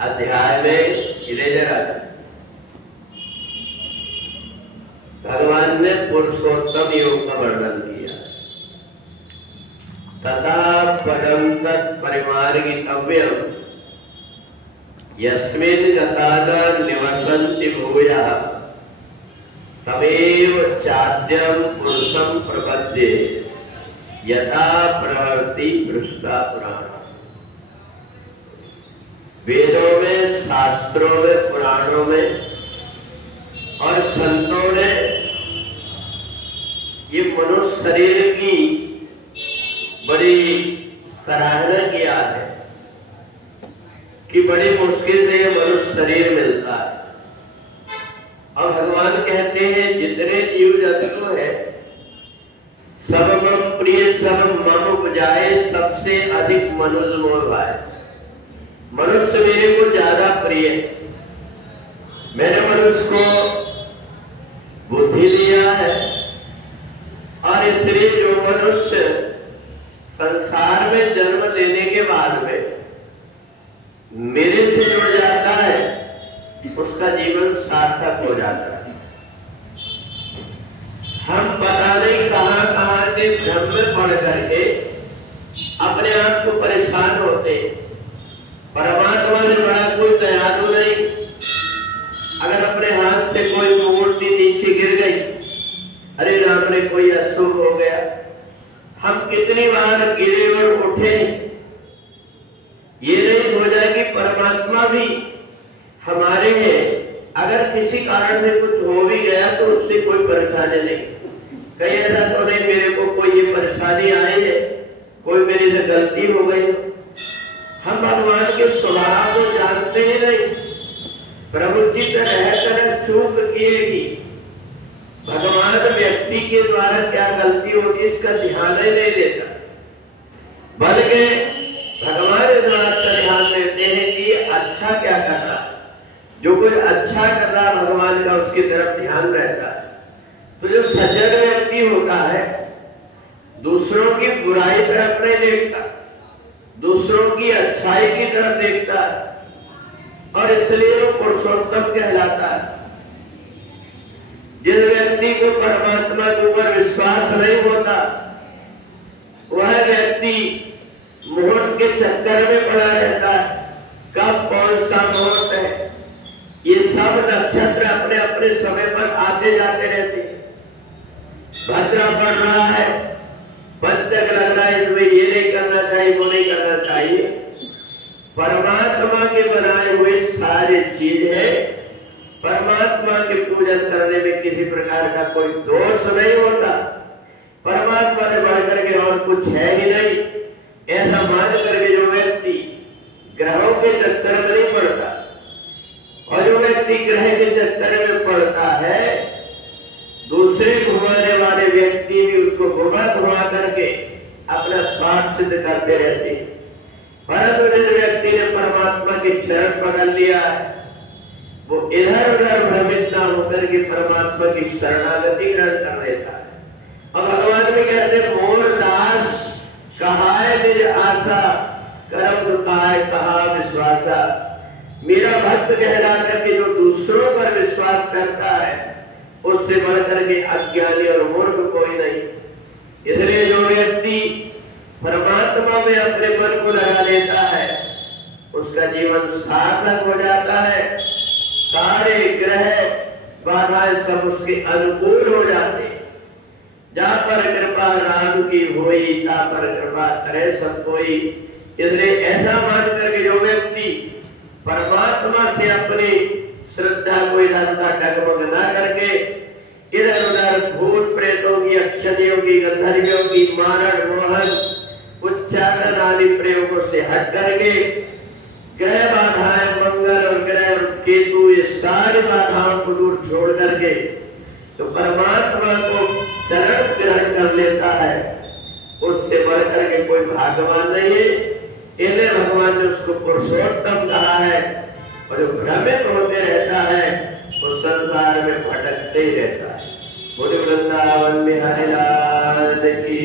अध्याय में इधर भगवान ने पुरुषोत्तम योग का वर्णन किया। तथा पदम तत्परिमार्गितव्यम यस्मिन् गताना निवर्तन्ति भूयः तमेव चाद्यं पुरुषं प्रपद्ये यथा प्रवर्ति दृष्टा पुराण। वेदों में, शास्त्रों में, पुराणों में और संतों ने ये मनुष्य शरीर की बड़ी सराहना किया है कि बड़ी मुश्किल से ये मनुष्य शरीर मिलता है। और भगवान कहते हैं जितने जीव जंतु है सब मम प्रिय सब मम उपजाए, सबसे अधिक मनुष्य मोह भाए। मनुष्य मेरे को ज्यादा प्रिय है। मैंने मनुष्य को बुद्धि दिया है और इसलिए जो मनुष्य संसार में जन्म लेने के बाद में मेरे से जुड़ जाता है उसका जीवन सार्थक हो जाता है। हम पता नहीं कहां कहां से भ्रम में पड़ करके अपने आप को परेशान होते। परमात्मा ने बड़ा कोई दयालु नहीं। अगर अपने हाथ से कोई मूर्ति नीचे गिर गई, अरे राम ने कोई अशुभ हो गया। हम कितनी बार गिरे और उठे, ये नहीं सोचा कि परमात्मा भी हमारे हैं। अगर किसी कारण से कुछ हो भी गया तो उससे कोई परेशानी नहीं। कहीं ऐसा तो नहीं मेरे को कोई ये परेशानी आई है, कोई मेरे से गलती हो गई। हम भगवान के स्वभाव को जानते ही नहीं। प्रभु जी तो रहकर चूक किएगी। भगवान व्यक्ति के द्वारा क्या गलती होती इसका ध्यान ही नहीं देता, बल्कि भगवान इस बात का ध्यान देते हैं कि अच्छा क्या कर रहा है। जो कुछ अच्छा कर रहा है भगवान का उसकी तरफ ध्यान रहता है। तो जो सज्जन व्यक्ति होता है दूसरों की बुराई तरफ नहीं देखता, दूसरों की अच्छाई की तरफ देखता है और इसलिए वो पुरुषोत्तम कहलाता है। जिस व्यक्ति को परमात्मा के ऊपर विश्वास नहीं होता वह व्यक्ति मुहूर्त के चक्कर में पड़ा रहता है। कब कौन सा मुहूर्त है, ये सब नक्षत्र अपने अपने समय पर आते जाते रहते। भद्रा पड़ रहा है, पंचक लग रहा है, इसमें ये नहीं करना चाहिए, वो नहीं करना चाहिए। परमात्मा के बनाए हुए सारे चीज है। परमात्मा के पूजन करने में किसी प्रकार का कोई दोष नहीं होता। परमात्मा ने बढ़कर के और कुछ है ही नहीं, ऐसा मान करके जो व्यक्ति ग्रहों के चक्कर में नहीं पड़ता और जो व्यक्ति ग्रह के चक्कर में पड़ता है दूसरे घुमाने वाले व्यक्ति भी उसको घुमा घुमा करके अपना स्वार्थ सिद्ध करते रहते हैं। परंतु जिस व्यक्ति ने परमात्मा के चरण पकड़ लिया है वो इधर उधर भ्रमित न होकर के परमात्मा की शरणागति ग्रहण कर लेता है। और भगवान भी कहते मोर दास कहाय निज आशा करम दुखाय कहा विश्वासा। मेरा भक्त कहला करके जो दूसरों पर विश्वास करता है उससे बढ़कर के अज्ञानी और मूर्ख कोई नहीं। इसलिए जो व्यक्ति परमात्मा में अपने मन को लगा लेता है उसका जीवन सार्थक हो जाता है। सारे ग्रह बाधाएं सब उसके अनुकूल हो जाते। जहां पर कृपा राम की होई ता पर कृपा करे सब कोई। इसलिए ऐसा मान करके जो व्यक्ति परमात्मा से अपनी श्रद्धा को इधर उधर डगमग न करके इधर उधर भूत प्रेतों की, अक्षरियों की, गंधर्वियों की मारण मोहन उच्चारण आदि प्रयोगों से हट करके ग्रह बाधाएं, मंगल और ग्रह और केतु ये सारी बाधाओं को दूर छोड़ करके तो परमात्मा को चरण ग्रहण कर लेता है, उससे बढ़कर के कोई भाग्यवान नहीं है। इसलिए भगवान ने उसको पुरुषोत्तम कहा है। और जो भ्रमित होते रहता है वो संसार में भटकते ही रहता है। बोले वृंदावन बिहारी लाल की